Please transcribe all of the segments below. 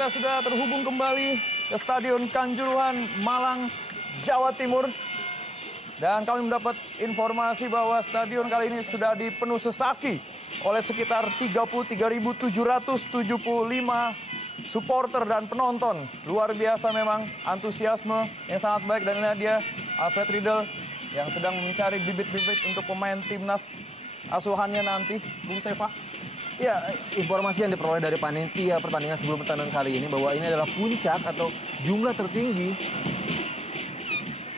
kita sudah terhubung kembali ke Stadion Kanjuruhan, Malang, Jawa Timur. Dan kami mendapat informasi bahwa stadion kali ini sudah dipenuhi sesaki oleh sekitar 33.775 supporter dan penonton. Luar biasa memang, antusiasme yang sangat baik. Dan lihat dia, Alfred Riedel, yang sedang mencari bibit-bibit untuk pemain timnas asuhannya nanti, Bung Seva. Ya, informasi yang diperoleh dari panitia pertandingan sebelum pertandingan kali ini bahwa ini adalah puncak atau jumlah tertinggi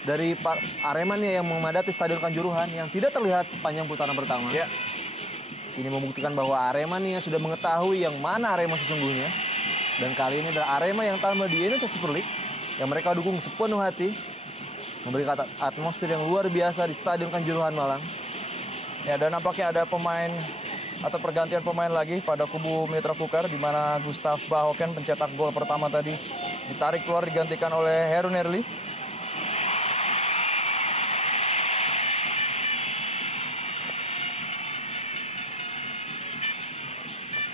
dari Aremania yang memadati Stadion Kanjuruhan yang tidak terlihat sepanjang putaran pertama. Ya. Ini membuktikan bahwa Aremania sudah mengetahui yang mana Arema sesungguhnya. Dan kali ini adalah Arema yang tampil di Indonesia Super League yang mereka dukung sepenuh hati, memberikan atmosfer yang luar biasa di Stadion Kanjuruhan Malang. Ya, dan nampaknya ada pemain atau pergantian pemain lagi pada kubu Mitra Kukar, di mana Gustav Bahoken, pencetak gol pertama tadi, ditarik keluar digantikan oleh Heru Nerli.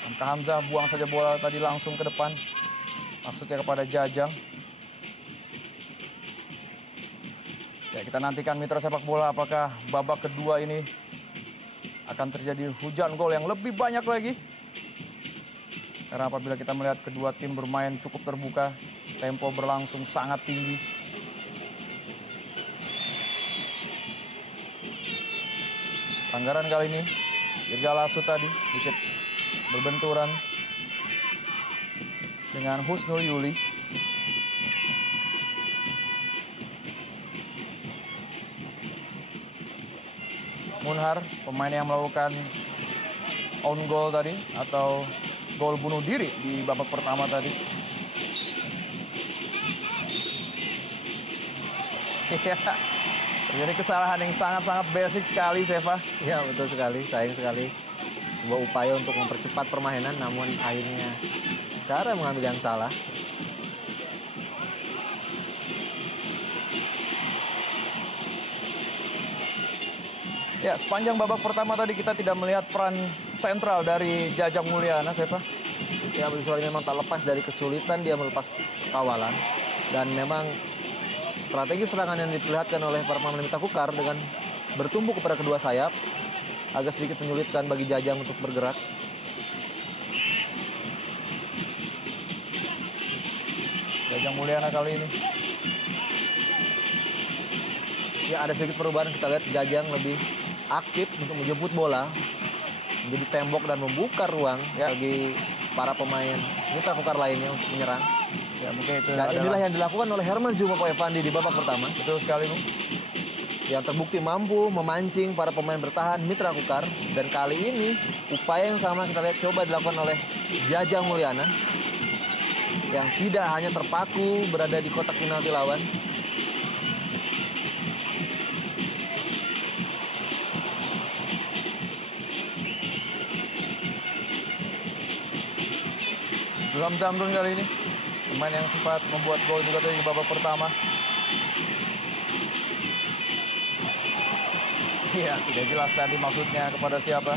Hamka Hamzah buang saja bola tadi langsung ke depan, maksudnya kepada Jajang. Ya, kita nantikan mitra sepak bola apakah babak kedua ini akan terjadi hujan gol yang lebih banyak lagi. Karena apabila kita melihat kedua tim bermain cukup terbuka, tempo berlangsung sangat tinggi. Pelanggaran kali ini, Irga Lasu tadi sedikit berbenturan dengan Husnul Yuli. Munhar, pemain yang melakukan own goal tadi atau gol bunuh diri di babak pertama tadi. Terjadi kesalahan yang sangat-sangat basic sekali, Seva. Ya, betul sekali, sayang sekali. Sebuah upaya untuk mempercepat permainan, namun akhirnya cara mengambil yang salah. Ya, sepanjang babak pertama tadi kita tidak melihat peran sentral dari Jajang Mulyana, Seva. Ya, betul sekali, memang tak lepas dari kesulitan dia melepas kawalan. Dan memang strategi serangan yang diperlihatkan oleh para pemain Mitra Kukar dengan bertumbuh kepada kedua sayap agak sedikit menyulitkan bagi Jajang untuk bergerak. Jajang Mulyana kali ini. Ya, ada sedikit perubahan, kita lihat Jajang lebih aktif untuk menjemput bola, menjadi tembok dan membuka ruang bagi para pemain Mitra Kukar lainnya untuk menyerang. Ya, mungkin itu. Dan inilah yang dilakukan oleh Herman Jumopo Evandi di babak pertama. Betul sekali, Bung. Yang terbukti mampu memancing para pemain bertahan Mitra Kukar. Dan kali ini upaya yang sama kita lihat coba dilakukan oleh Jajang Mulyana yang tidak hanya terpaku berada di kotak penalti lawan. Zulham Zamrun kali ini, pemain yang sempat membuat gol juga tadi di babak pertama. Iya, tidak jelas tadi maksudnya kepada siapa.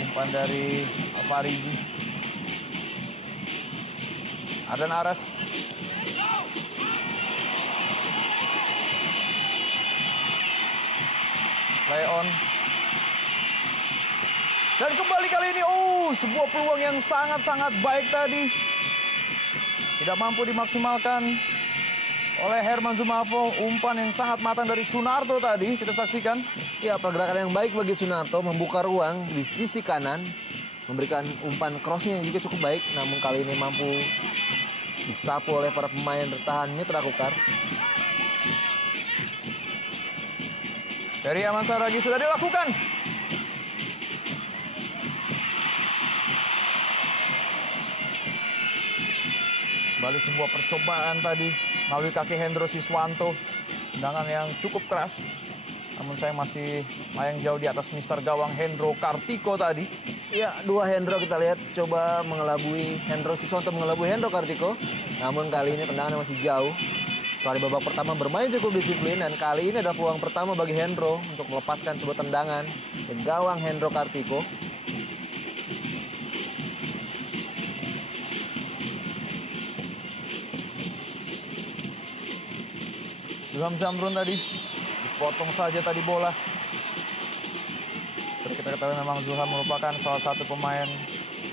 Umpan dari Farizi. Ardan Aras. Play on. Dan kembali kali ini, sebuah peluang yang sangat-sangat baik tadi. Tidak mampu dimaksimalkan oleh Herman Zumafo. Umpan yang sangat matang dari Sunarto tadi, kita saksikan. Ya, pergerakan yang baik bagi Sunarto, membuka ruang di sisi kanan, memberikan umpan crossnya yang juga cukup baik. Namun kali ini mampu disapu oleh para pemain bertahan Mitra Kukar. Dari Aman Saragi sudah dilakukan. Kembali sebuah percobaan tadi melalui kaki Hendro Siswanto. Tendangan yang cukup keras. Namun saya masih layang jauh di atas Mister Gawang Hendro Kartiko tadi. Ya, dua Hendro kita lihat coba mengelabui Hendro Siswanto, mengelabui Hendro Kartiko. Namun kali ini tendangannya masih jauh. Setelah di babak pertama bermain cukup disiplin, dan kali ini adalah peluang pertama bagi Hendro untuk melepaskan sebuah tendangan ke gawang Hendro Kartiko. Zulham Zamrun tadi dipotong saja tadi bola. Seperti kita ketahui memang Zulham merupakan salah satu pemain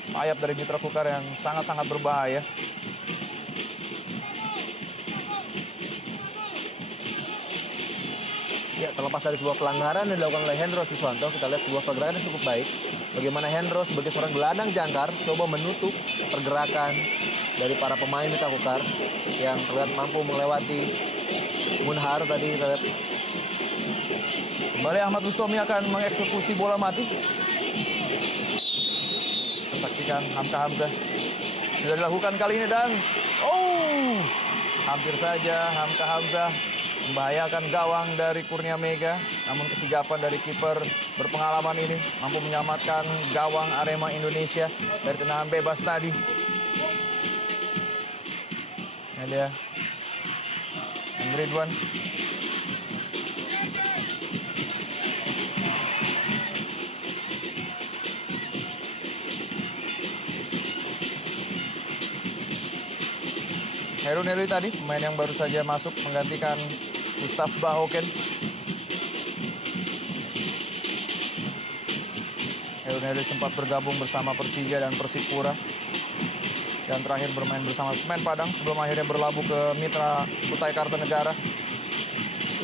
sayap dari Mitra Kukar yang sangat-sangat berbahaya. Ya, terlepas dari sebuah pelanggaran yang dilakukan oleh Hendro Siswanto, kita lihat sebuah pergerakan yang cukup baik. Bagaimana Hendro sebagai seorang gelandang jangkar coba menutup pergerakan dari para pemain Mitra Kukar yang terlihat mampu melewati Munhar tadi. Kita lihat Kembali Ahmad Bustomi akan mengeksekusi bola mati. Kita saksikan Hamka Hamzah sudah dilakukan kali ini dan hampir saja Hamka Hamzah membahayakan gawang dari Kurnia Mega, namun kesigapan dari kiper berpengalaman ini mampu menyelamatkan gawang Arema Indonesia dari tendangan bebas tadi. Ini dia Ridwan. Heru Nelly tadi, pemain yang baru saja masuk menggantikan Gustaf Bahoken. Heru Nelly sempat bergabung bersama Persija dan Persipura. Dan terakhir bermain bersama Semen Padang sebelum akhirnya berlabuh ke Mitra Kutai Kartanegara.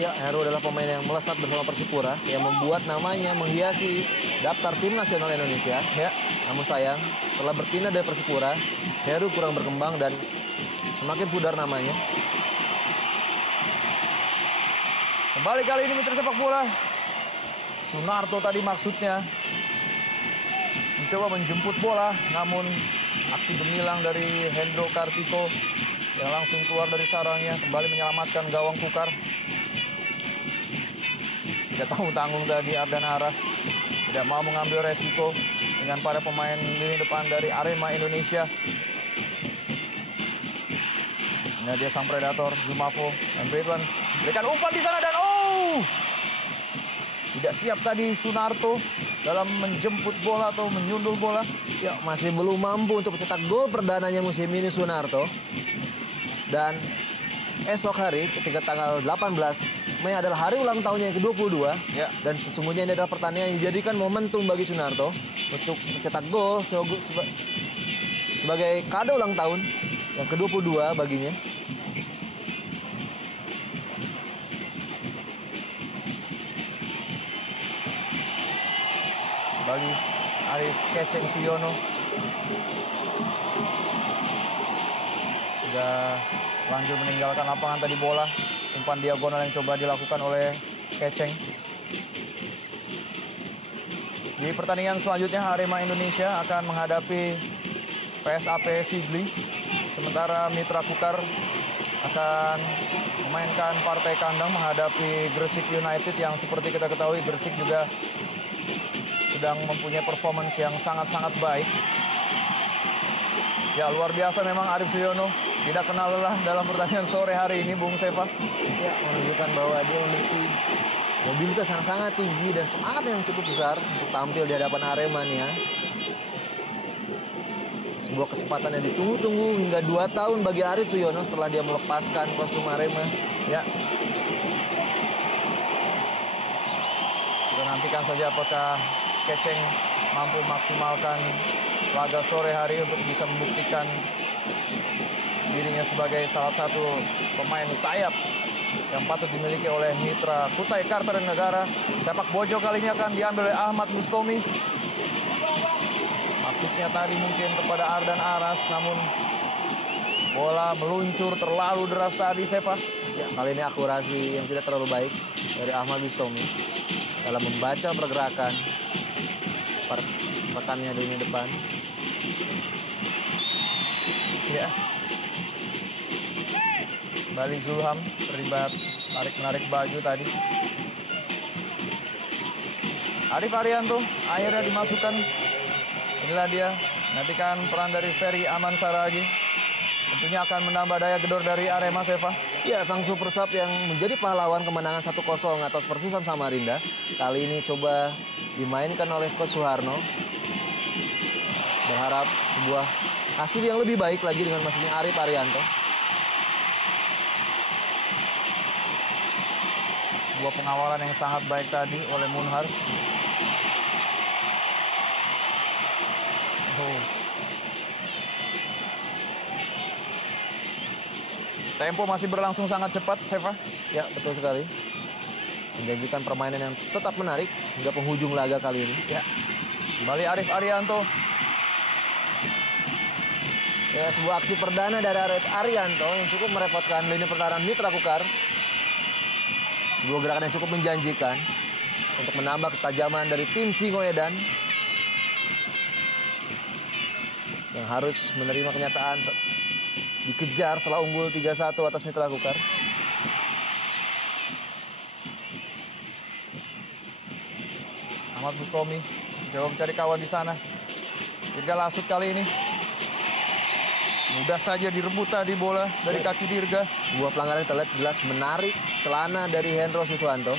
ya, Heru adalah pemain yang melesat bersama Persipura yang membuat namanya menghiasi daftar tim nasional Indonesia. Ya. Namun sayang, setelah berpindah dari Persipura, Heru kurang berkembang dan semakin pudar namanya. Kembali kali ini Mitra Sepak Bola. Sunarto tadi maksudnya mencoba menjemput bola, namun aksi gemilang dari Hendro Kartiko yang langsung keluar dari sarangnya kembali menyelamatkan gawang Kukar. Tidak tanggung-tanggung tadi Ardan Aras, tidak mau mengambil resiko dengan para pemain lini depan dari Arema Indonesia. Ini dia sang predator Zumafo, Ridwan berikan umpan di sana dan tidak siap tadi Sunarto dalam menjemput bola atau menyundul bola. Ya, masih belum mampu untuk mencetak gol perdananya musim ini Sunarto. Dan esok hari ketika tanggal 18 Mei adalah hari ulang tahunnya yang ke-22. Ya. Dan sesungguhnya ini adalah pertandingan yang dijadikan momentum bagi Sunarto untuk mencetak gol sebagai kado ulang tahun yang ke-22 baginya. Kembali Arif Keceng Suyono sudah lanjut meninggalkan lapangan tadi bola. Umpan diagonal yang coba dilakukan oleh Keceng. Di pertandingan selanjutnya Arema Indonesia akan menghadapi PSAP Sigli. Sementara Mitra Kukar akan memainkan partai kandang menghadapi Gresik United yang seperti kita ketahui Gresik juga sedang mempunyai performance yang sangat-sangat baik. Ya, luar biasa memang Arif Suyono tidak kenal lelah dalam pertandingan sore hari ini, Bung Seva. Ya, menunjukkan bahwa dia memiliki mobilitas yang sangat tinggi dan semangat yang cukup besar untuk tampil di hadapan Arema nih ya. Sebuah kesempatan yang ditunggu-tunggu hingga 2 tahun bagi Arif Suyono setelah dia melepaskan kostum Arema. Ya. Kita nantikan saja apakah Keceng mampu maksimalkan laga sore hari untuk bisa membuktikan dirinya sebagai salah satu pemain sayap yang patut dimiliki oleh Mitra Kutai Kartanegara. Sepak bojo kali ini akan diambil oleh Ahmad Bustomi. Maksudnya tadi mungkin kepada Ardan Aras, namun bola meluncur terlalu deras tadi, Seva. Ya, kali ini akurasi yang tidak terlalu baik dari Ahmad Bustomi dalam membaca pergerakan rekannya di lini depan. Ya. Kembali Zulham terlibat tarik-menarik baju tadi. Arif Arianto akhirnya dimasukkan. Inilah dia, nantikan peran dari Ferry Aman Saragi. Tentunya akan menambah daya gedor dari Arema, Seva. Ya, sang super sub yang menjadi pahlawan kemenangan 1-0 atas Persisam Samarinda. Kali ini coba dimainkan oleh Coach Suharno. Berharap sebuah hasil yang lebih baik lagi dengan masuknya Arif Arianto. Sebuah pengawalan yang sangat baik tadi oleh Munhar. Oh. Tempo masih berlangsung sangat cepat, Seva. Ya, betul sekali. Menjanjikan permainan yang tetap menarik hingga penghujung laga kali ini. Ya. Kembali Arif Arianto. Ya, sebuah aksi perdana dari Arif Arianto yang cukup merepotkan lini pertahanan Mitra Kukar. Sebuah gerakan yang cukup menjanjikan untuk menambah ketajaman dari tim Singoedan yang harus menerima kenyataan dikejar setelah unggul 3-1 atas Mitra Kukar. Ahmad Bustomi coba mencari kawan di sana. Dirga Lasut kali ini. Mudah saja direbut tadi bola dari kaki Dirga. Sebuah pelanggaran kita lihat jelas menarik celana dari Hendro Siswanto.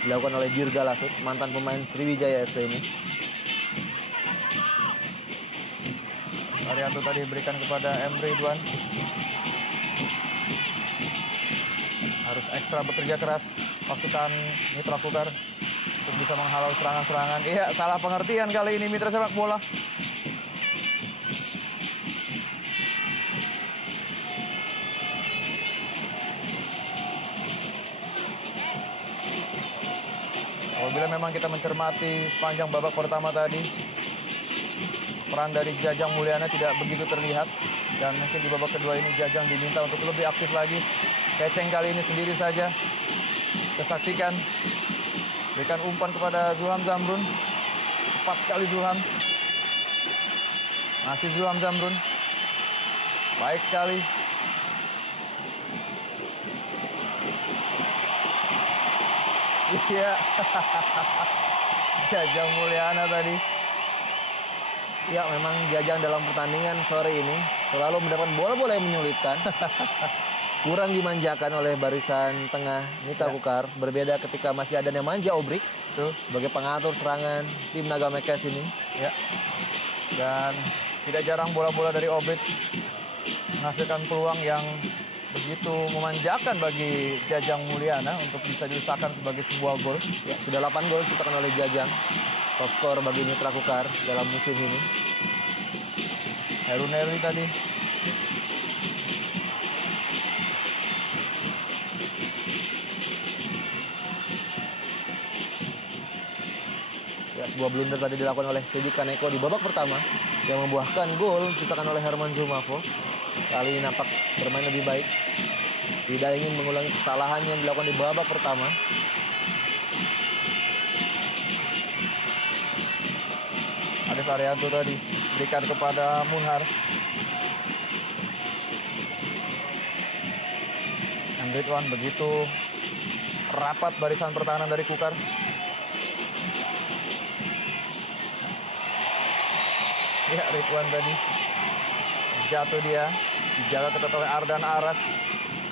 Dilakukan oleh Dirga Lasut, mantan pemain Sriwijaya FC ini. Arianto tadi berikan kepada M. Ridwan. Harus ekstra bekerja keras pasukan Mitra Kukar untuk bisa menghalau serangan-serangan. Iya, salah pengertian kali ini Mitra Sepak Bola. Apabila memang kita mencermati sepanjang babak pertama tadi, peran dari Jajang Mulyana tidak begitu terlihat. Dan mungkin di babak kedua ini Jajang diminta untuk lebih aktif lagi. Keceng kali ini sendiri saja. Kita saksikan. Berikan umpan kepada Zulham Zamrun. Cepat sekali Zulham. Masih Zulham Zamrun. Baik sekali. Iya. Jajang Mulyana tadi. Ya, memang Jajang dalam pertandingan sore ini selalu mendapat bola-bola yang menyulitkan. Kurang dimanjakan oleh barisan tengah Mitra Kukar. Berbeda ketika masih ada Nemanja Obrik Tuh. sebagai pengatur serangan tim Naga Mekes ini. Ya. Dan tidak jarang bola-bola dari Obrit menghasilkan peluang yang begitu memanjakan bagi Jajang Mulyana untuk bisa dilesakan sebagai sebuah gol. Ya, sudah 8 gol diciptakan oleh Jajang. Top skor bagi Mitra Kukar dalam musim ini. Heru Nerwi tadi. Ya, sebuah blunder tadi dilakukan oleh Seji Kaneko di babak pertama yang membuahkan gol diciptakan oleh Herman Zumafo. Kali ini nampak bermain lebih baik. Tidak ingin mengulangi kesalahan yang dilakukan di babak pertama. Arif Arianto tadi berikan kepada Munhar. M. Ridwan begitu rapat barisan pertahanan dari Kukar. Ya, Ridwan tadi jatuh dia. Dijaga ketat oleh Ardan Aras.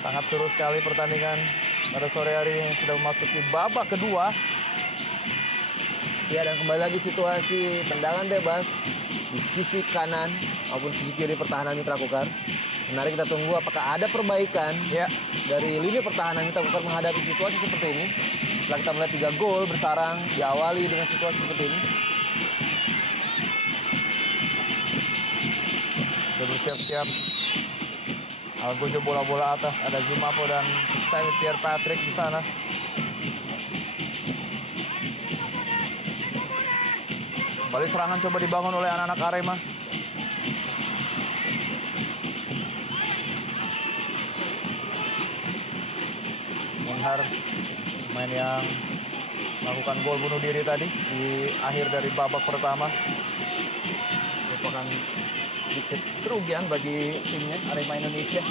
Sangat seru sekali pertandingan pada sore hari ini. Sudah memasuki babak kedua. Ya, dan kembali lagi situasi tendangan bebas di sisi kanan maupun sisi kiri pertahanan Mitra Kukar. Menarik kita tunggu apakah ada perbaikan Ya, dari lini pertahanan Mitra Kukar menghadapi situasi seperti ini. Setelah kita melihat 3 gol bersarang diawali dengan situasi seperti ini. sudah bersiap-siap. Algojo bola-bola atas, ada Zumafo dan Saint Pierre Patrick di sana. Kembali serangan coba dibangun oleh anak-anak Arema. Munhar, pemain yang melakukan gol bunuh diri tadi di akhir dari babak pertama. Merupakan sedikit kerugian bagi timnya Arema Indonesia.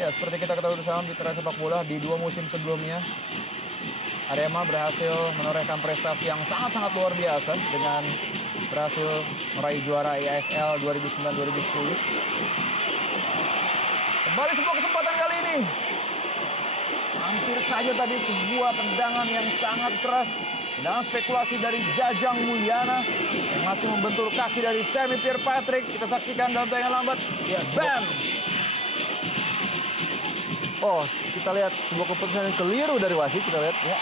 Ya, seperti kita ketahui bersama di Mitra Sepak Bola di 2 musim sebelumnya Arema berhasil menorehkan prestasi yang sangat-sangat luar biasa dengan berhasil meraih juara IASL 2009-2010. Kembali sebuah kesempatan kali ini. Hampir saja tadi sebuah tendangan yang sangat keras Dengan spekulasi dari Jajang Mulyana yang masih membentur kaki dari Semi Pierre Patrick. Kita saksikan dalam tayangan lambat. Ya, Bam! Oh, kita lihat sebuah keputusan yang keliru dari wasit. Kita lihat Ya.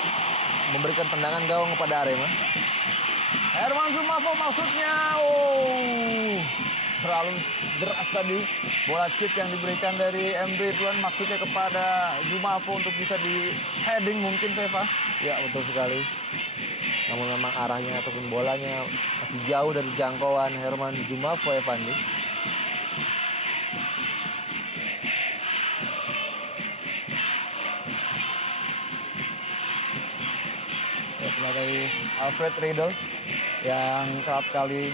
memberikan tendangan gawang kepada Arema. Herman Zumafo maksudnya. Oh, terlalu deras tadi. Bola chip yang diberikan dari Emre Tuan maksudnya kepada Zumafo untuk bisa di heading mungkin, Seva. Ya, betul sekali. Namun memang arahnya ataupun bolanya masih jauh dari jangkauan Herman Zumafo Evandi. Ya, dari Alfred Riedel yang kerap kali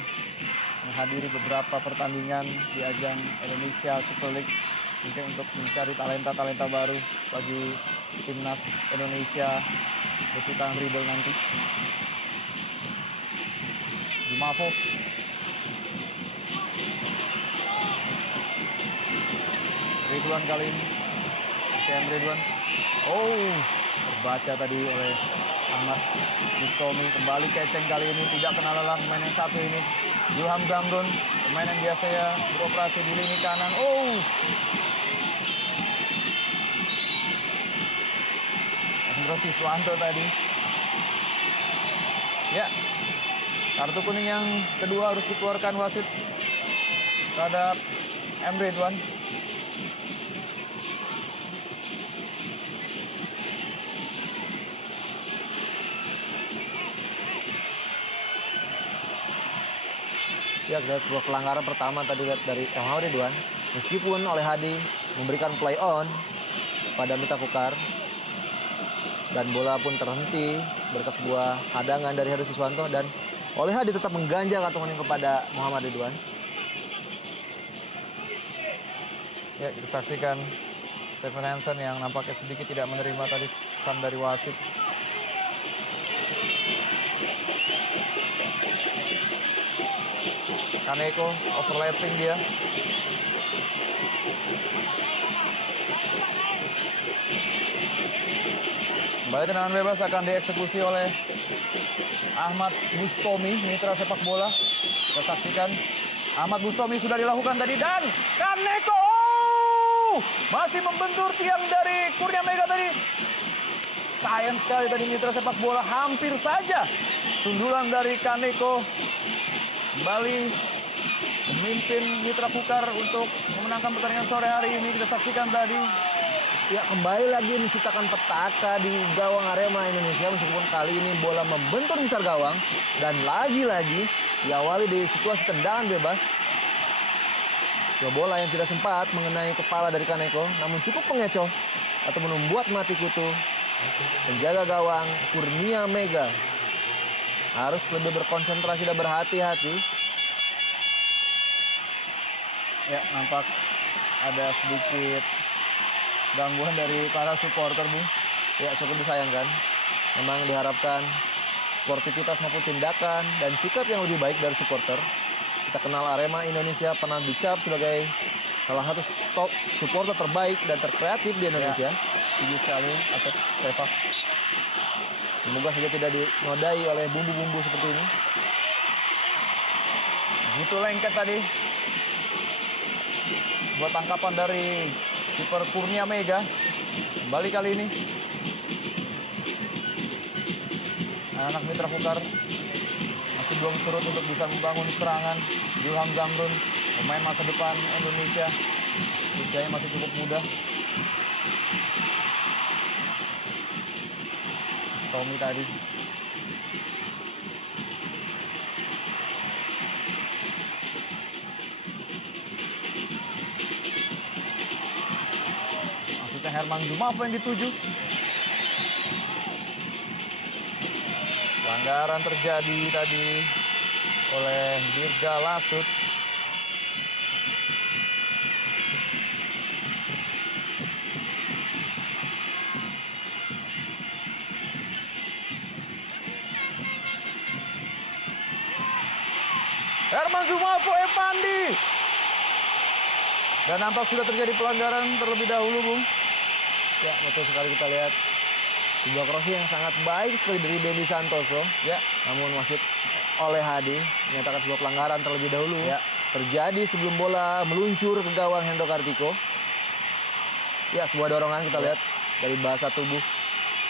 menghadiri beberapa pertandingan di ajang Indonesia Super League, mungkin untuk mencari talenta-talenta baru bagi timnas Indonesia besutan Riedel nanti. Zumafo. Ridwan kali ini. CM Ridwan. Oh, terbaca tadi oleh Ahmad Bustomi. Kembali keceng kali ini. Tidak kena lelah pemain yang satu ini. Ilham Zamrun, pemain yang biasanya beroperasi di lini kanan. Oh, Hendro Siswanto tadi. Ya, kartu kuning yang kedua harus dikeluarkan wasit terhadap M. Ridwan. Ya, kita lihat sebuah pelanggaran pertama tadi lihat dari M. Ridwan. Meskipun oleh Hadi memberikan play on pada Mita Kukar. Dan bola pun terhenti berkat sebuah hadangan dari Heru Siswanto. Dan oleh Hadi tetap mengganjal kartu kuning kepada Muhammad Ridwan. Ya, kita saksikan Stephen Hansen yang nampaknya sedikit tidak menerima tadi pesan dari wasit. Kaneko overlapping dia. Kembali tendangan bebas akan dieksekusi oleh Ahmad Bustomi, mitra sepak bola. Kita saksikan Ahmad Bustomi sudah dilakukan tadi dan Kaneko masih membentur tiang dari Kurnia Mega tadi. Sayang sekali tadi mitra sepak bola, hampir saja sundulan dari Kaneko kembali memimpin Mitra Kukar untuk memenangkan pertandingan sore hari ini. Kita saksikan tadi. Ya, kembali lagi menciptakan petaka di gawang Arema Indonesia meskipun kali ini bola membentur besar gawang dan lagi-lagi diawali di situasi tendangan bebas. Ya, bola yang tidak sempat mengenai kepala dari Kaneko namun cukup mengecoh atau membuat mati kutu penjaga gawang Kurnia Mega. Harus lebih berkonsentrasi dan berhati-hati. Ya, nampak ada sedikit gangguan dari para supporter, Bung. Ya, cukup disayangkan. Memang diharapkan sportivitas maupun tindakan dan sikap yang lebih baik dari supporter. Kita kenal Arema Indonesia pernah dicap sebagai salah satu top supporter terbaik dan terkreatif di Indonesia. Ya, setuju sekali, Asep, Seva. Semoga saja tidak dinodai oleh bumbu-bumbu seperti ini. Begitu lengket tadi. Buat tangkapan dari kiper Kurnia Mega. Kembali kali ini. Anak Mitra Kukar masih belum surut untuk bisa membangun serangan. Ilham Zamrun, pemain masa depan Indonesia. Usianya masih cukup muda. Tommy tadi. Maksudnya Herman Zumafo yang dituju. Pelanggaran terjadi tadi oleh Dirga Lasut. Herman Zumafo Evandi. Dan nampak sudah terjadi pelanggaran terlebih dahulu, Bung. Ya, betul sekali kita lihat Sebuah crossing yang sangat baik sekali dari Dendi Santoso. Ya. Namun wasit oleh Hadi menyatakan sebuah pelanggaran terlebih dahulu. Ya. Terjadi sebelum bola meluncur ke gawang Hendro Kartiko. Ya, sebuah dorongan kita lihat dari bahasa tubuh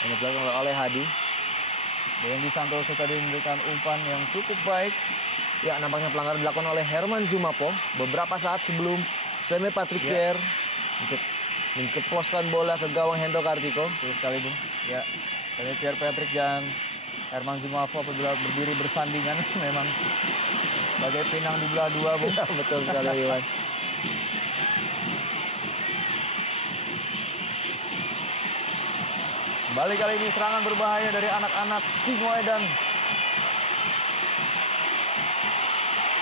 yang dilakukan oleh Hadi. Dendi Santoso tadi memberikan umpan yang cukup baik. Ya, nampaknya pelanggaran dilakukan oleh Herman Jumapo beberapa saat sebelum Seme Patrick Pierre menceploskan bola ke gawang Hendro Kartiko. Betul sekali, Bung. Ya, Seme Pierre Patrick dan Herman Zumafo apabila berdiri bersandingan memang bagai pinang di belah dua, Bung. Ya, betul sekali, Iwan. Kembali kali ini serangan berbahaya dari anak-anak Singoedan.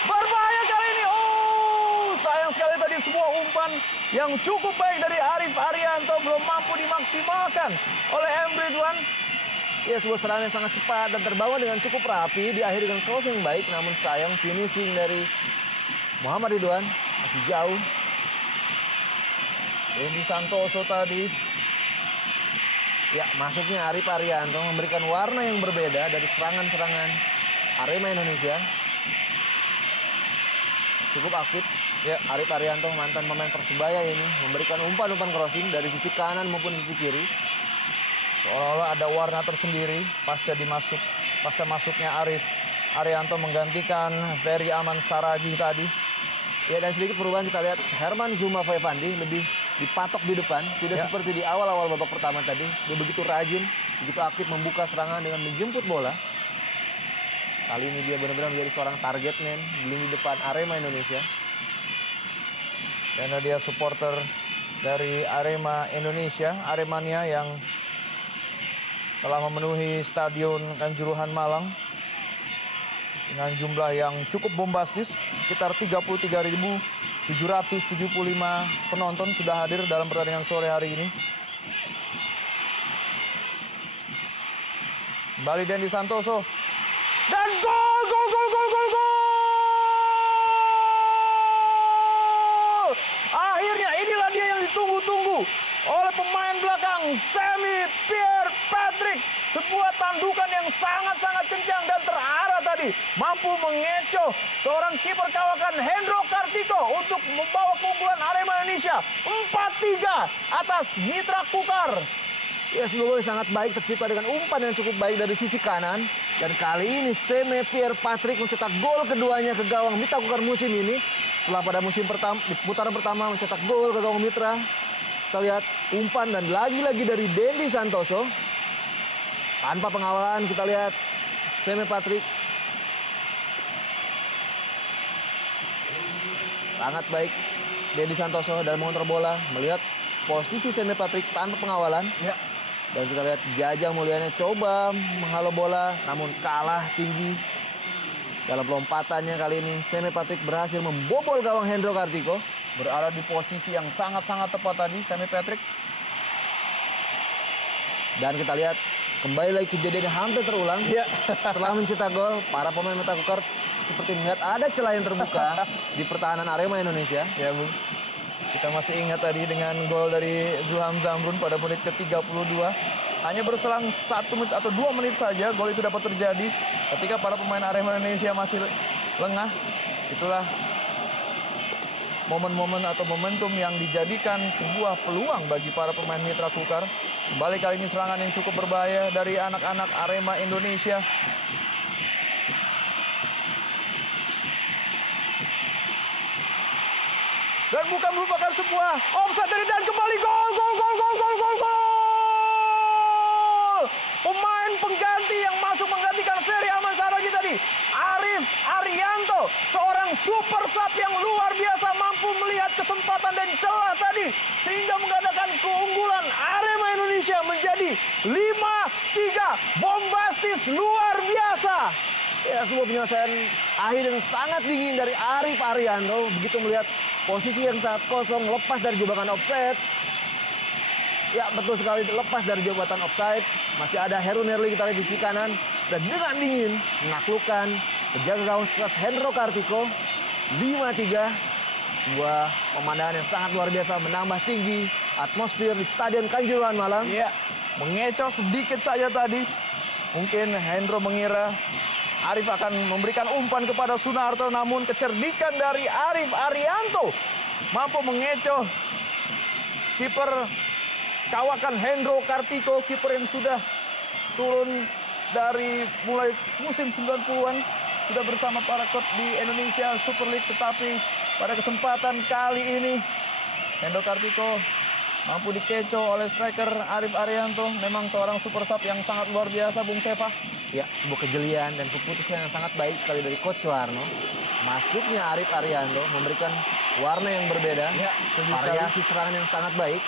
Berbahaya kali ini. Oh, sayang sekali tadi sebuah umpan yang cukup baik dari Arif Arianto belum mampu dimaksimalkan oleh M. Ridwan. Ya, sebuah serangan yang sangat cepat dan terbawa dengan cukup rapi, diakhiri dengan crossing yang baik, namun sayang finishing dari Muhammad Ridwan masih jauh. Dendi Santoso tadi. Ya, masuknya Arif Arianto memberikan warna yang berbeda dari serangan-serangan Arema Indonesia. Cukup aktif. Ya, Arif Arianto mantan pemain Persebaya ini memberikan umpan-umpan crossing dari sisi kanan maupun sisi kiri. Seolah-olah ada warna tersendiri pasca masuknya Arif Arianto menggantikan Ferry Aman Saragih tadi. Ya, dan sedikit perubahan kita lihat Herman Zuma Fevandi lebih dipatok di depan, tidak seperti di awal-awal babak pertama tadi. Dia begitu rajin, begitu aktif membuka serangan dengan menjemput bola. Kali ini dia benar-benar menjadi seorang target man di depan Arema Indonesia. Karena dia supporter dari Arema Indonesia, Aremania yang telah memenuhi Stadion Kanjuruhan Malang dengan jumlah yang cukup bombastis, sekitar 33.775 penonton sudah hadir dalam pertandingan sore hari ini. Kembali Dendi Santoso. Dan gol, gol, gol, gol, gol, gol! Akhirnya inilah dia yang ditunggu-tunggu oleh pemain belakang Seme Pierre Patrick. Sebuah tandukan yang sangat-sangat kencang dan terarah tadi. Mampu mengecoh seorang kiper kawakan Hendro Kartiko untuk membawa keunggulan Arema Indonesia 4-3 atas Mitra Kukar. Ya, sebuah gol yang sangat baik tercipta dengan umpan yang cukup baik dari sisi kanan. Dan kali ini Seme Pierre Patrick mencetak gol keduanya ke gawang Mitra Kukar musim ini. Setelah pada musim pertama, di putaran pertama mencetak gol ke gawang Mitra. Kita lihat umpan dan lagi-lagi dari Dendi Santoso. Tanpa pengawalan kita lihat Seme Patrick. Sangat baik Dendi Santoso dalam mengontrol bola. Melihat posisi Seme Patrick tanpa pengawalan. Ya. Dan kita lihat Jajang Mulyana coba menghalau bola namun kalah tinggi. Dalam lompatannya kali ini Seme Patrick berhasil membobol gawang Hendro Kartiko. Berada di posisi yang sangat-sangat tepat tadi Seme Patrick. Dan kita lihat kembali lagi kejadian yang hampir terulang. Ya. Setelah mencetak gol, para pemain Mitra Kukar seperti melihat ada celah yang terbuka di pertahanan Arema Indonesia. Ya, Bung. Kita masih ingat tadi dengan gol dari Zulham Zamrun pada menit ke-32. Hanya berselang 1 menit atau 2 menit saja gol itu dapat terjadi ketika para pemain Arema Indonesia masih lengah. Itulah momen-momen atau momentum yang dijadikan sebuah peluang bagi para pemain Mitra Kukar. Kembali kali ini serangan yang cukup berbahaya dari anak-anak Arema Indonesia. Dan bukan merupakan sebuah offside dari dan kembali gol, gol, gol, gol, gol, gol, gol. Pemain pengganti yang masuk menggantikan Ferry Aman Saragih tadi, Arif Arianto, seorang super sub yang luar biasa mampu melihat kesempatan dan celah tadi sehingga menggandakan keunggulan Arema Indonesia menjadi 5-3, bombastis luar biasa. Ya, sebuah penyelesaian akhir yang sangat dingin dari Arif Arianto. Begitu melihat posisi yang sangat kosong, lepas dari jebakan offside. Ya, betul sekali, lepas dari jebakan offside. Masih ada Heru Nerli kita lihat di sisi kanan. Dan dengan dingin menaklukkan penjaga gawang sekelas Hendro Kartiko 5-3. Sebuah pemandangan yang sangat luar biasa, menambah tinggi atmosfer di Stadion Kanjuruhan Malang. Iya, mengecoh sedikit saja tadi. Mungkin Hendro mengira Arif akan memberikan umpan kepada Sunarto, namun kecerdikan dari Arif Arianto mampu mengecoh kiper kawakan Hendro Kartiko, kiper yang sudah turun dari mulai musim 90-an, sudah bersama para klub di Indonesia Super League, tetapi pada kesempatan kali ini Hendro Kartiko mampu dikecoh oleh striker Arif Arianto. Memang seorang super sub yang sangat luar biasa, Bung Seva. Ya, sebuah kejelian dan keputusan yang sangat baik sekali dari Coach Suharno. Masuknya Arif Arianto memberikan warna yang berbeda, Ya, setuju variasi serangan yang sangat baik.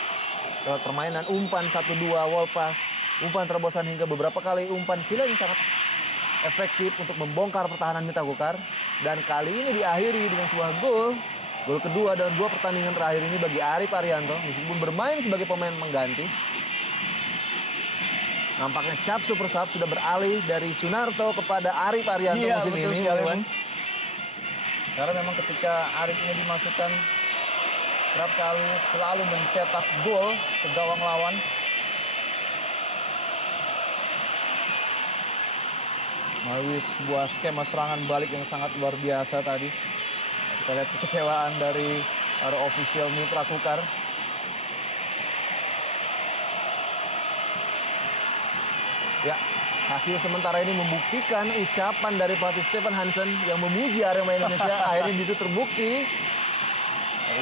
Lewat permainan umpan 1-2, wall pass, umpan terobosan hingga beberapa kali umpan sila yang sangat efektif untuk membongkar pertahanan Mitra Kukar. Dan kali ini diakhiri dengan sebuah gol. Gol kedua dalam 2 pertandingan terakhir ini bagi Arif Arianto, meskipun bermain sebagai pemain mengganti. Nampaknya cap super sub sudah beralih dari Sunarto kepada Arif Arianto Iya, musim betul ini. sekali, Bung. Bung. Karena memang ketika Arif ini dimasukkan, kerap kali selalu mencetak gol ke gawang lawan. Melalui sebuah skema serangan balik yang sangat luar biasa tadi. Kita lihat kekecewaan dari para official Mitra Kukar. Ya, hasil sementara ini membuktikan ucapan dari pelatih Stefan Hansen yang memuji Arema Indonesia akhirnya itu terbukti.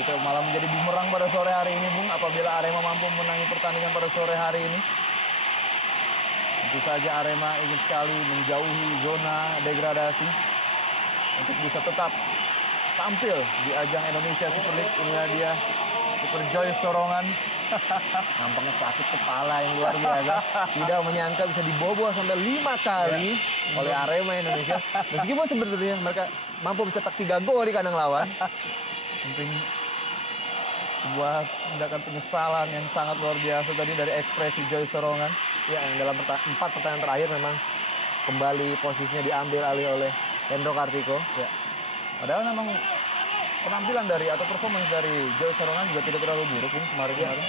Itu malah menjadi bumerang pada sore hari ini, Bung, apabila Arema mampu menangi pertandingan pada sore hari ini. Tentu saja Arema ingin sekali menjauhi zona degradasi untuk bisa tetap tampil di ajang Indonesia Super League. Inilah dia kiper Joyce Sorongan. Nampaknya sakit kepala yang luar biasa. Tidak menyangka bisa dibobol sampai 5 kali oleh Arema Indonesia. Meskipun sebenarnya mereka mampu mencetak 3 gol di kandang lawan. Mungkin sebuah tindakan penyesalan yang sangat luar biasa tadi dari ekspresi Joyce Sorongan. Ya, yang dalam 4 pertandingan terakhir memang kembali posisinya diambil alih oleh Hendro Kartiko. Ya. Padahal memang penampilan dari atau performance dari Joyce Sorongan juga tidak terlalu buruk, Bung, kemarin-kemarin.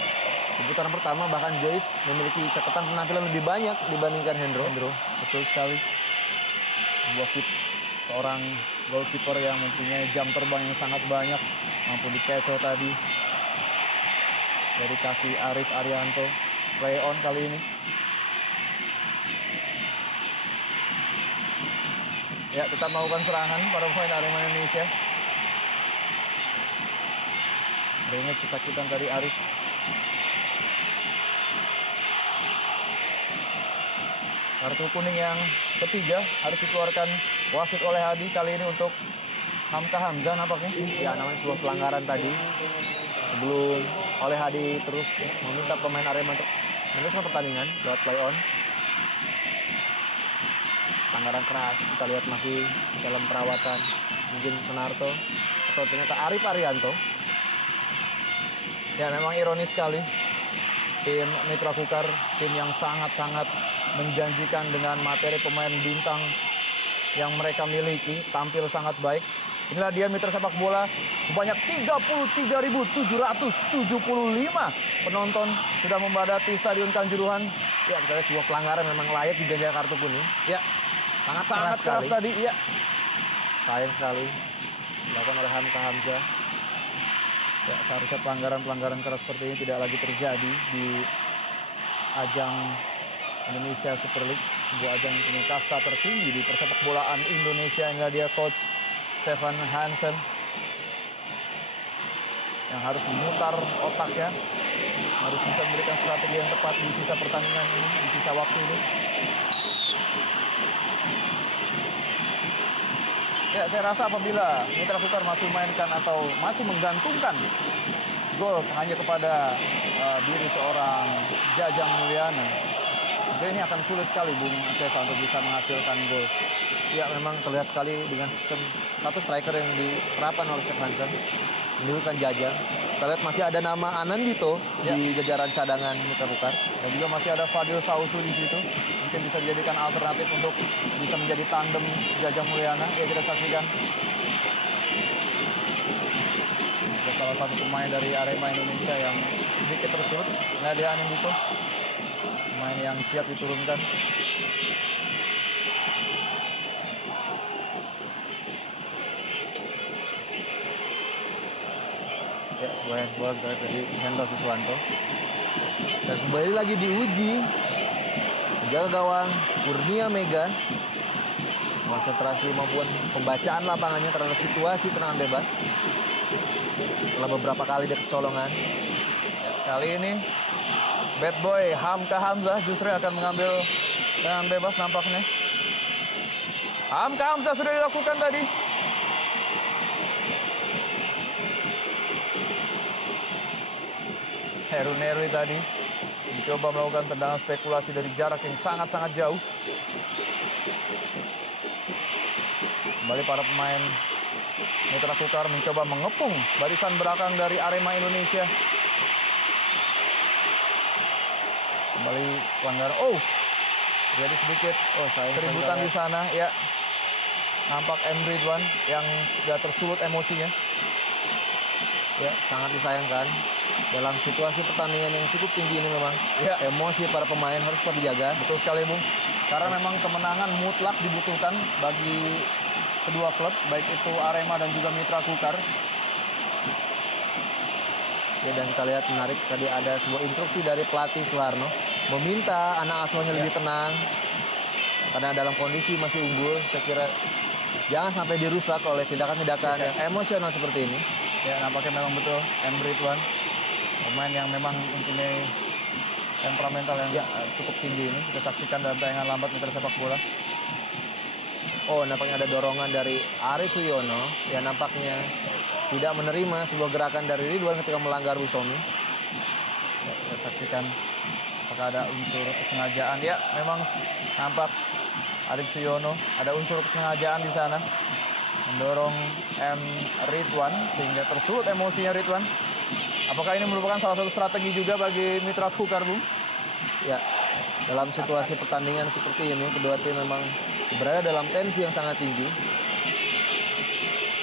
Di putaran pertama bahkan Joyce memiliki catatan penampilan lebih banyak dibandingkan Hendro. Betul sekali. Seorang goalkeeper yang mempunyai jam terbang yang sangat banyak, mampu dikecoh tadi dari kaki Arif Arianto. Play on kali ini. Ya, tetap melakukan serangan para pemain Arema Indonesia. Beringes kesakitan dari Arif. Kartu kuning yang ketiga harus dikeluarkan wasit oleh Hadi kali ini untuk Hamka Hamzah nampaknya. Ya, namanya sebuah pelanggaran tadi. Sebelum oleh Hadi terus meminta pemain Arema untuk meneruskan pertandingan lewat play on. Pelanggaran keras, kita lihat masih dalam perawatan mungkin Sunarto atau ternyata Arif Arianto. Ya, memang ironis sekali. Tim Mitra Kukar, tim yang sangat-sangat menjanjikan dengan materi pemain bintang yang mereka miliki, tampil sangat baik. Inilah dia mitra sepak bola, sebanyak 33.775 penonton sudah membadati Stadion Kanjuruhan. Ya, kita lihat sebuah pelanggaran memang layak diganjar kartu kuning. Ya, Sangat keras tadi. Ya. Sayang sekali dilakukan oleh Hamka Hamzah. Ya, seharusnya pelanggaran-pelanggaran keras seperti ini tidak lagi terjadi di ajang Indonesia Super League, sebuah ajang yang punya kasta tertinggi di persepak bolaan Indonesia. Inilah dia Coach Stefan Hansen yang harus memutar otaknya, harus bisa memberikan strategi yang tepat di sisa pertandingan ini, di sisa waktu ini. Ya, saya rasa apabila Mitra Kukar masih memainkan atau masih menggantungkan gol hanya kepada diri seorang Jajang Mulyana, tentu ini akan sulit sekali Bung Seva untuk bisa menghasilkan gol. Ya, memang terlihat sekali dengan sistem satu striker yang diterapkan oleh Stefan Hansen menimbulkan Jajang. Kita lihat masih ada nama Anandito di jajaran cadangan Mitra Kukar. Dan juga masih ada Fadil Sausu di situ. Mungkin bisa dijadikan alternatif untuk bisa menjadi tandem Jajang Mulyana. Ya, kita saksikan. Ada salah salah satu pemain dari Arema Indonesia yang sedikit tersulut. Nadia Anindito, pemain yang siap diturunkan. Ya, sebuah bola kita lihat dari Hendro Siswanto. Dan kembali lagi diuji penjaga gawang Kurnia Mega, konsentrasi maupun pembacaan lapangannya terhadap situasi tendangan bebas setelah beberapa kali dia kecolongan. Ya, kali ini bad boy Hamka Hamzah justru akan mengambil tendangan bebas nampaknya. Hamka Hamzah sudah dilakukan tadi. Heru Nerwi tadi mencoba melakukan tendangan spekulasi dari jarak yang sangat-sangat jauh. Kembali para pemain Mitra Kukar mencoba mengepung barisan belakang dari Arema Indonesia. Kembali pelanggaran. Oh, jadi sedikit keributan di sana. Ya, nampak M. Ridwan yang sudah tersulut emosinya. Ya, sangat disayangkan. Dalam situasi pertandingan yang cukup tinggi ini memang ya, emosi para pemain harus tetap dijaga. Betul sekali, Bung. Karena memang kemenangan mutlak dibutuhkan bagi kedua klub, baik itu Arema dan juga Mitra Kukar. Ya, dan kita lihat menarik tadi ada sebuah instruksi dari pelatih Suharno meminta anak asuhnya lebih tenang karena dalam kondisi masih unggul. Saya kira jangan sampai dirusak oleh tindakan-tindakan yang emosional seperti ini. Ya, nampaknya memang betul M. Ridwan, pemain yang memang mempunyai temperamental yang cukup tinggi ini. Kita saksikan dalam tayangan lambat Mitra Sepak Bola. Oh, nampaknya ada dorongan dari Arif Suyono yang nampaknya tidak menerima sebuah gerakan dari Ridwan ketika melanggar Bustomi. Ya, kita saksikan apakah ada unsur kesengajaan. Ya, memang nampak Arif Suyono ada unsur kesengajaan di sana. Mendorong M. Ridwan sehingga tersulut emosinya Ridwan. Apakah ini merupakan salah satu strategi juga bagi Mitra Kukar, Bung? Ya, dalam situasi pertandingan seperti ini kedua tim memang berada dalam tensi yang sangat tinggi.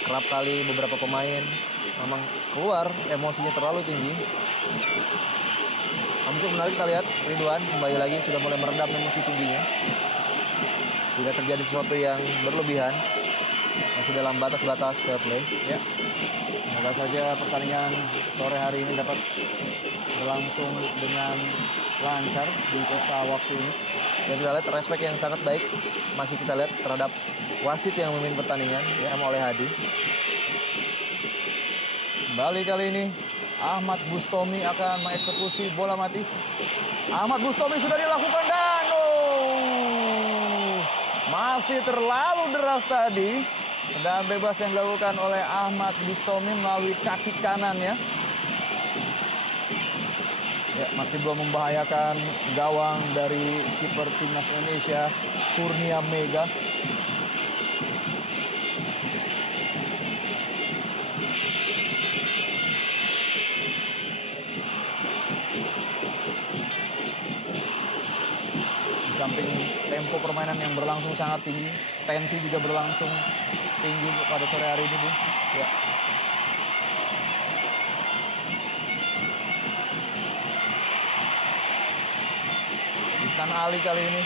Kerap kali beberapa pemain memang keluar emosinya terlalu tinggi. Namun cukup menarik kita lihat Ridwan kembali lagi sudah mulai meredam emosi tingginya. Tidak terjadi sesuatu yang berlebihan. Masih dalam batas-batas fair play. Ya. Semoga saja pertandingan sore hari ini dapat berlangsung dengan lancar di sisa waktu ini. Dan kita lihat respek yang sangat baik masih kita lihat terhadap wasit yang memimpin pertandingan, M. Oleh Hadi. Kembali kali ini Ahmad Bustomi akan mengeksekusi bola mati. Ahmad Bustomi sudah dilakukan dan masih terlalu deras tadi. Tendangan bebas yang dilakukan oleh Ahmad Bustomi melalui kaki kanannya. Ya, masih belum membahayakan gawang dari kiper timnas Indonesia, Kurnia Mega. Di samping tempo permainan yang berlangsung sangat tinggi, tensi juga berlangsung tinggi pada sore hari ini, Bu. Ya. Isnan Ali kali ini.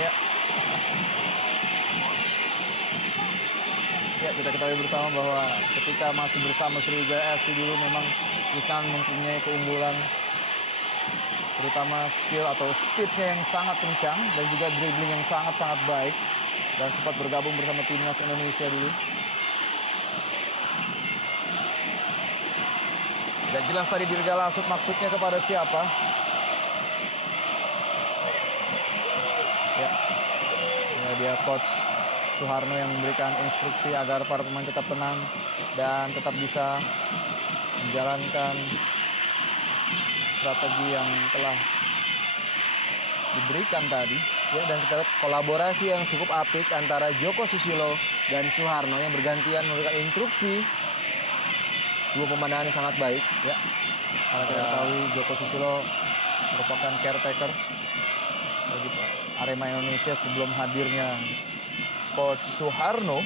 Ya. Ya, kita ketahui bersama bahwa ketika masih bersama Sriwijaya FC dulu memang Isnan mempunyai keunggulan terutama skill atau speednya yang sangat kencang dan juga dribbling yang sangat-sangat baik dan sempat bergabung bersama timnas Indonesia dulu. Tidak jelas tadi Dirga Lasut maksudnya kepada siapa. Ya, dia coach Suharno yang memberikan instruksi agar para pemain tetap tenang dan tetap bisa menjalankan strategi yang telah diberikan tadi. Ya, dan kita lihat kolaborasi yang cukup apik antara Joko Susilo dan Suharno yang bergantian memberikan instruksi. Sebuah pemandangan yang sangat baik. Ya, karena kita tahu Joko Susilo merupakan caretaker bagi Arema Indonesia sebelum hadirnya Coach Suharno.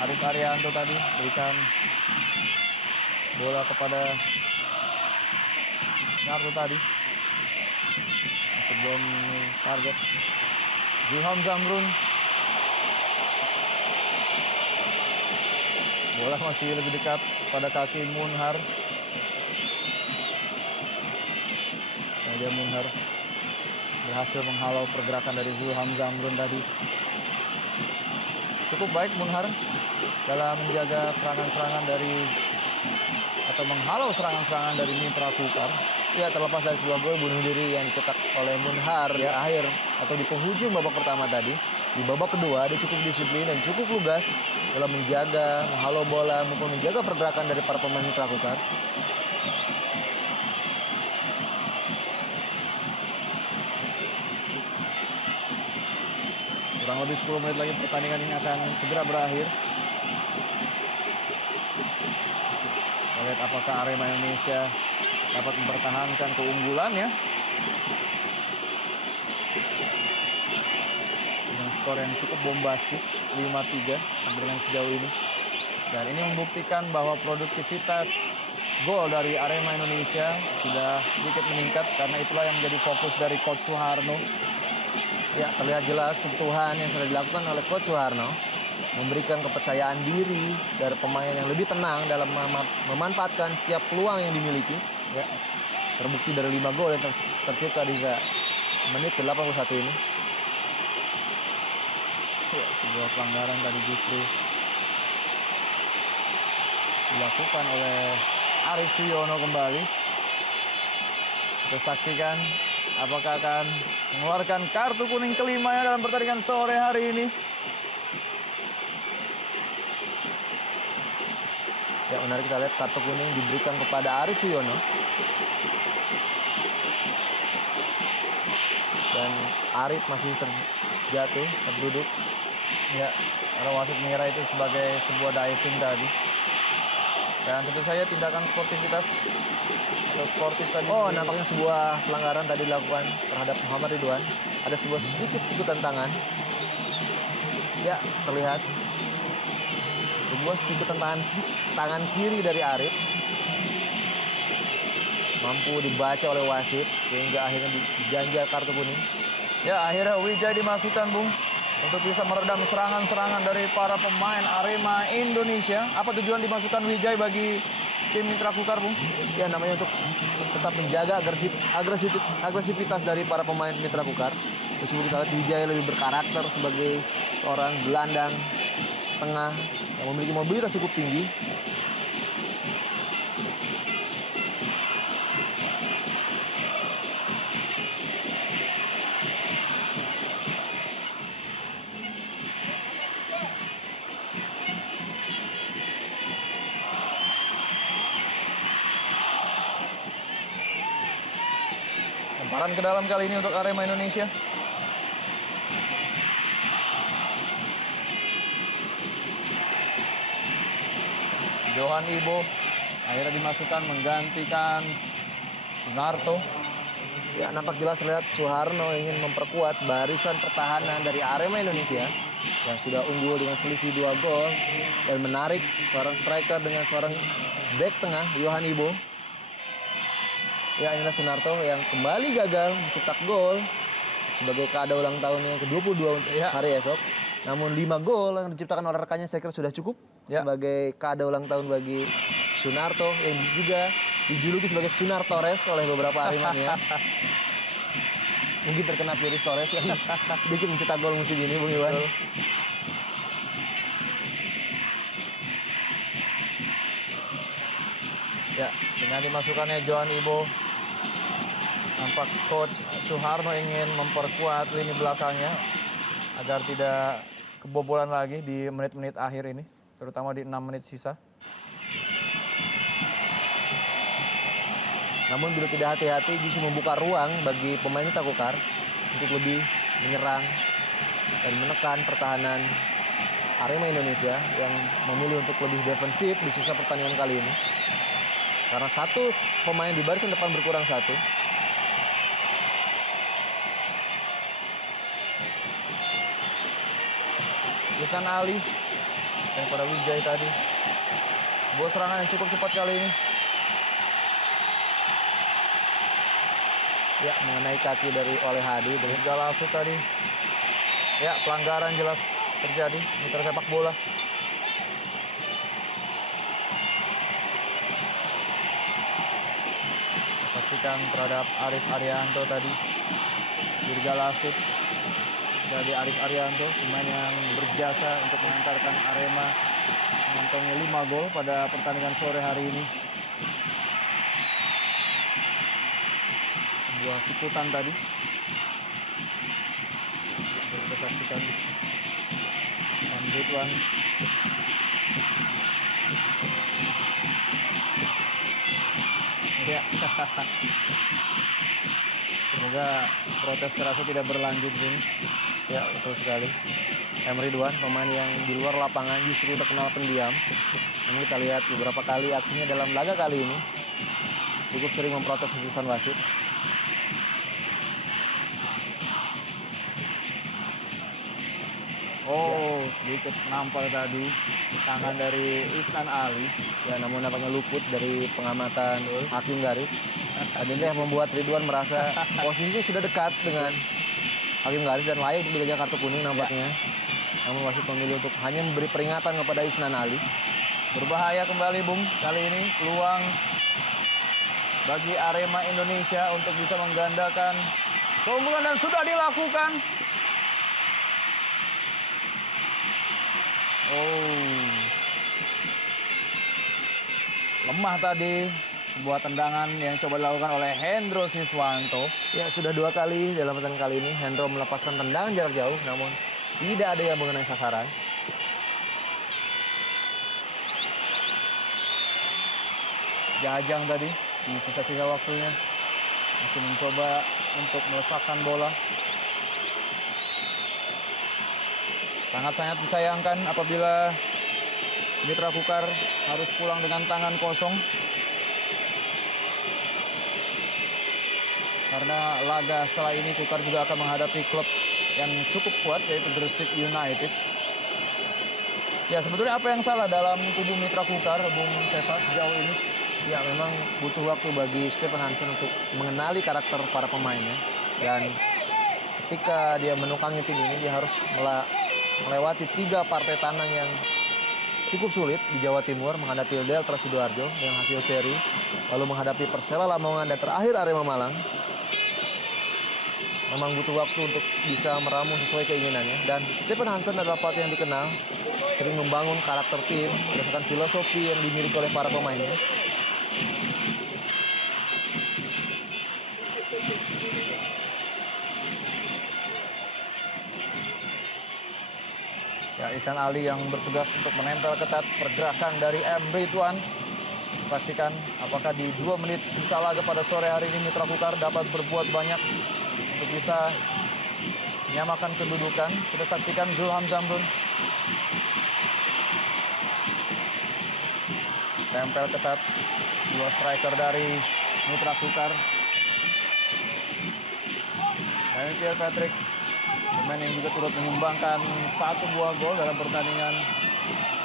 Arif Arianto tadi berikan bola kepada Narto tadi. Masih belum target. Zulham Zamrun. Bola masih lebih dekat pada kaki Munhar. Nadia Munhar berhasil menghalau pergerakan dari Zulham Zamrun tadi. Cukup baik Munhar dalam menjaga serangan-serangan dari atau menghalau serangan-serangan dari Mitra Kukar. Ya, terlepas dari sebuah gol bunuh diri yang dicetak oleh Munhar di akhir atau di penghujung babak pertama tadi, di babak kedua dia cukup disiplin dan cukup lugas dalam menjaga, menghalau bola maupun menjaga pergerakan dari para pemain Mitra Kukar. Kurang lebih 10 menit lagi pertandingan ini akan segera berakhir. Kita lihat apakah Arema Indonesia dapat mempertahankan keunggulannya dengan skor yang cukup bombastis 5-3 sampai dengan sejauh ini. Dan ini membuktikan bahwa produktivitas gol dari Arema Indonesia sudah sedikit meningkat karena itulah yang menjadi fokus dari Coach Suharno. Ya, terlihat jelas sentuhan yang sudah dilakukan oleh Coach Suharno memberikan kepercayaan diri dari pemain yang lebih tenang dalam memanfaatkan setiap peluang yang dimiliki. Ya, terbukti dari 5 gol yang tercipta di menit ke-81 ini. Sebuah pelanggaran tadi justru dilakukan oleh Arif Suyono kembali. Kita saksikan apakah akan mengeluarkan kartu kuning kelimanya dalam pertandingan sore hari ini. Ya, menarik kita lihat kartu kuning diberikan kepada Arif Suyono. Dan Arif masih terjatuh, terduduk. Ya, karena wasit mengira itu sebagai sebuah diving tadi. Dan tentu saja tindakan sportivitas atau sportif tadi. Oh, nampaknya sebuah pelanggaran tadi dilakukan terhadap Muhammad Ridwan. Ada sebuah sedikit sikutan tangan. Ya, terlihat sebuah sikutan tangan kiri dari Arif mampu dibaca oleh wasit sehingga akhirnya diganjar kartu kuning. Ya, akhirnya Wijay dimasukkan, Bung, untuk bisa meredam serangan-serangan dari para pemain Arema Indonesia. Apa tujuan dimasukkan Wijay bagi tim Mitra Kukar, Bung? Ya, namanya untuk tetap menjaga agresivitas dari para pemain Mitra Kukar. Meskipun kita lihat Wijay lebih berkarakter sebagai seorang gelandang tengah yang memiliki mobilitas cukup tinggi. Lemparan ke dalam kali ini untuk Arema Indonesia. Johan Ibo akhirnya dimasukkan menggantikan Sunarto. Ya, nampak jelas terlihat Suharno ingin memperkuat barisan pertahanan dari Arema Indonesia yang sudah unggul dengan selisih 2 gol dan menarik seorang striker dengan seorang back tengah Johan Ibo. Ya, inilah Sunarto yang kembali gagal mencetak gol sebagai kado ulang tahunnya yang ke-22 untuk hari esok. Namun 5 gol yang diciptakan oleh rekannya saya kira sudah cukup sebagai kado ulang tahun bagi Sunarto yang juga dijuluki sebagai Sunar Torres oleh beberapa Aremania. Mungkin terkena virus Torres yang sedikit mencetak gol musim ini, Bung Iwan. Ya, dengan dimasukkannya Johan Ibo, nampak Coach Suharno ingin memperkuat lini belakangnya agar tidak kebobolan lagi di menit-menit akhir ini, terutama di 6 menit sisa. Namun bila tidak hati-hati justru membuka ruang bagi pemain Mitra Kukar untuk lebih menyerang dan menekan pertahanan Arema Indonesia yang memilih untuk lebih defensif di sisa pertandingan kali ini. Karena satu pemain di barisan depan berkurang satu. Ihsan Ali daripada Wijay tadi. Sebuah serangan yang cukup cepat kali ini. Ya, mengenai kaki dari oleh Hadi dari Galasut tadi. Ya, pelanggaran jelas terjadi mitra sepak bola. Saksikan terhadap Arif Arianto tadi. Dirga Lasut. Jadi Arif Arianto, pemain yang berjasa untuk mengantarkan Arema mengantongi 5 gol pada pertandingan sore hari ini. Sebuah sikutan tadi. Kita saksikan Ridwan. Ya. Semoga protes kerasnya tidak berlanjut ini. Ya, betul sekali. Ridwan, pemain yang di luar lapangan justru terkenal pendiam. Namun kita lihat beberapa kali aksinya dalam laga kali ini cukup sering memprotes keputusan wasit. Oh, sedikit nampal tadi tangan dari Isnan Ali. Ya, namun nampaknya luput dari pengamatan hakim garis. Dan ini yang membuat Ridwan merasa posisinya sudah dekat dengan hakim garis dan layak untuk diberikan kartu kuning nampaknya. Namun wasit memilih untuk hanya memberi peringatan kepada Isnan Ali. Berbahaya kembali Bung, kali ini peluang bagi Arema Indonesia untuk bisa menggandakan keunggulan dan sudah dilakukan. Oh, lemah tadi sebuah tendangan yang coba dilakukan oleh Hendro Siswanto. Ya, sudah 2 kali dalam pertandingan kali ini Hendro melepaskan tendangan jarak jauh, namun tidak ada yang mengenai sasaran. Jajang tadi di sisa-sisa waktunya masih mencoba untuk melesatkan bola. Sangat-sangat disayangkan apabila Mitra Kukar harus pulang dengan tangan kosong. Karena laga setelah ini Kukar juga akan menghadapi klub yang cukup kuat yaitu Gresik United. Ya, sebetulnya apa yang salah dalam kubu Mitra Kukar, Bung Seva, sejauh ini? Ya, memang butuh waktu bagi Stephen Hansen untuk mengenali karakter para pemainnya. Dan ketika dia menukangi tim ini, dia harus melewati 3 partai tandang yang cukup sulit di Jawa Timur, menghadapi Delta Sidoarjo dengan hasil seri, lalu menghadapi Persela Lamongan, dan terakhir Arema Malang. Memang butuh waktu untuk bisa meramu sesuai keinginannya. Dan Stephen Hansen adalah pelatih yang dikenal sering membangun karakter tim berdasarkan filosofi yang dimiliki oleh para pemainnya. Ya, Isnan Ali yang bertugas untuk menempel ketat pergerakan dari Ridwan. Saksikan apakah di 2 menit sisa laga pada sore hari ini Mitra Kukar dapat berbuat banyak untuk bisa menyamakan kedudukan. Kita saksikan Zulham Zamrun. Tempel ketat 2 striker dari Mitra Kukar. Saint Pierre Patrick, pemain yang juga turut menyumbangkan 1 buah gol dalam pertandingan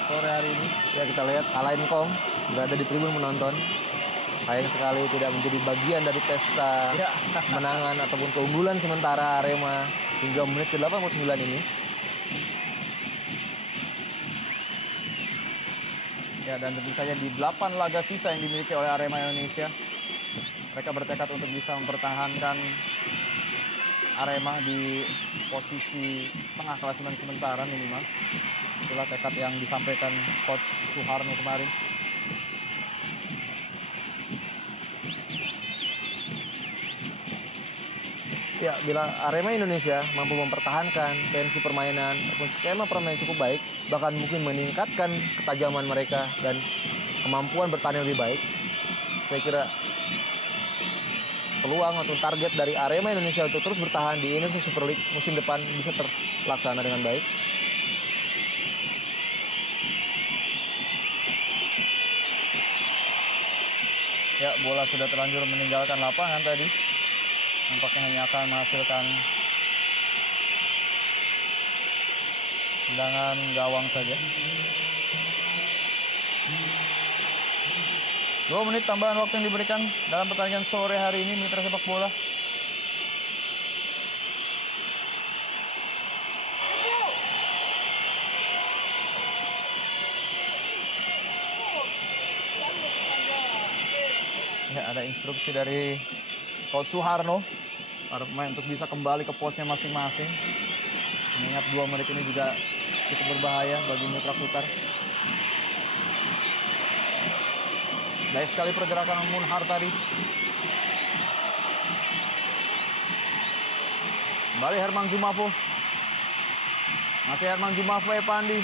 sore hari ini. Ya, kita lihat Alain Kong berada di tribun menonton. Sayang sekali tidak menjadi bagian dari pesta kemenangan ataupun keunggulan sementara Arema hingga menit ke-89 ini. Ya, dan tentu saja di 8 laga sisa yang dimiliki oleh Arema Indonesia, mereka bertekad untuk bisa mempertahankan Arema di posisi tengah klasemen sementara minimal. Itulah tekad yang disampaikan Coach Suharno kemarin. Ya, bila Arema Indonesia mampu mempertahankan tensi permainan ataupun skema permainan cukup baik, bahkan mungkin meningkatkan ketajaman mereka dan kemampuan bertahan lebih baik, saya kira peluang atau target dari Arema Indonesia untuk terus bertahan di Indonesia Super League musim depan bisa terlaksana dengan baik. Ya, bola sudah terlanjur meninggalkan lapangan tadi. Nampaknya hanya akan menghasilkan tendangan gawang saja. 2 menit tambahan waktu yang diberikan dalam pertandingan sore hari ini mitra sepak bola. Ya, ada instruksi dari Coach Suharno para pemain untuk bisa kembali ke posnya masing-masing. Mengingat 2 menit ini juga cukup berbahaya bagi Mitra Kukar. Baik sekali pergerakan Munhar tadi. Kembali Herman Zumafo. Masih Herman Zumafo, Epandi.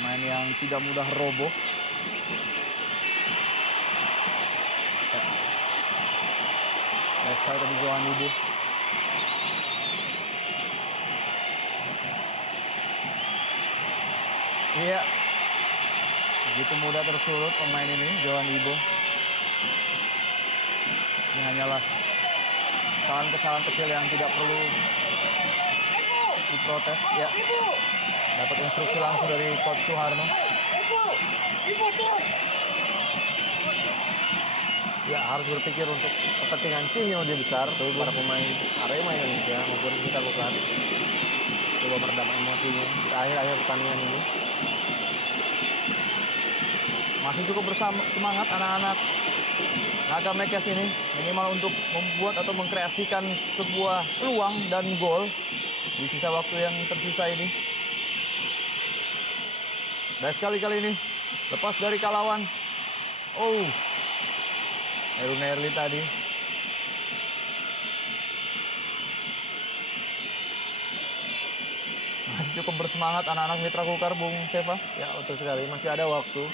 Pemain yang tidak mudah roboh. Baik sekali tadi Johan Ibu. Iya. Begitu mudah tersulut pemain ini, Johan Ibo. Ini hanyalah kesalahan-kesalahan kecil yang tidak perlu diprotes. Ya, dapat instruksi langsung dari Coach Suharno. Ya, harus berpikir untuk kepentingan tim yang lebih besar. Para pemain Arema Indonesia maupun Mitra Kukar coba meredam emosinya di akhir-akhir pertandingan ini. Masih cukup semangat anak-anak Naga Mekes ini, minimal untuk membuat atau mengkreasikan sebuah peluang dan gol di sisa waktu yang tersisa ini. Dan sekali-kali ini lepas dari Kalawan. Oh, Heru Nerli tadi. Masih cukup bersemangat anak-anak Mitra Kukar, Bung Seva. Ya, betul sekali. Masih ada waktu.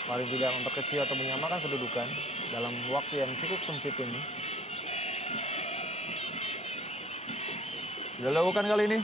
Paling tidak memperkecil atau menyamakan kedudukan dalam waktu yang cukup sempit ini. Sudah dilakukan kali ini.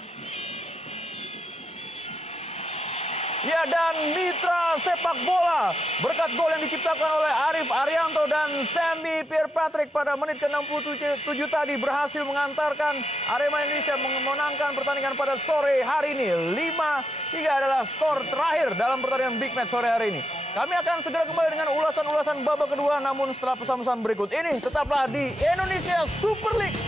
Ya, dan Mitra Sepak Bola berkat gol yang diciptakan oleh Arif Arianto dan Sammy Pierre Patrick pada menit ke-67 tadi berhasil mengantarkan Arema Indonesia memenangkan pertandingan pada sore hari ini. 5-3 adalah skor terakhir dalam pertandingan big match sore hari ini. Kami akan segera kembali dengan ulasan-ulasan babak kedua, namun setelah pesan-pesan berikut ini tetaplah di Indonesia Super League.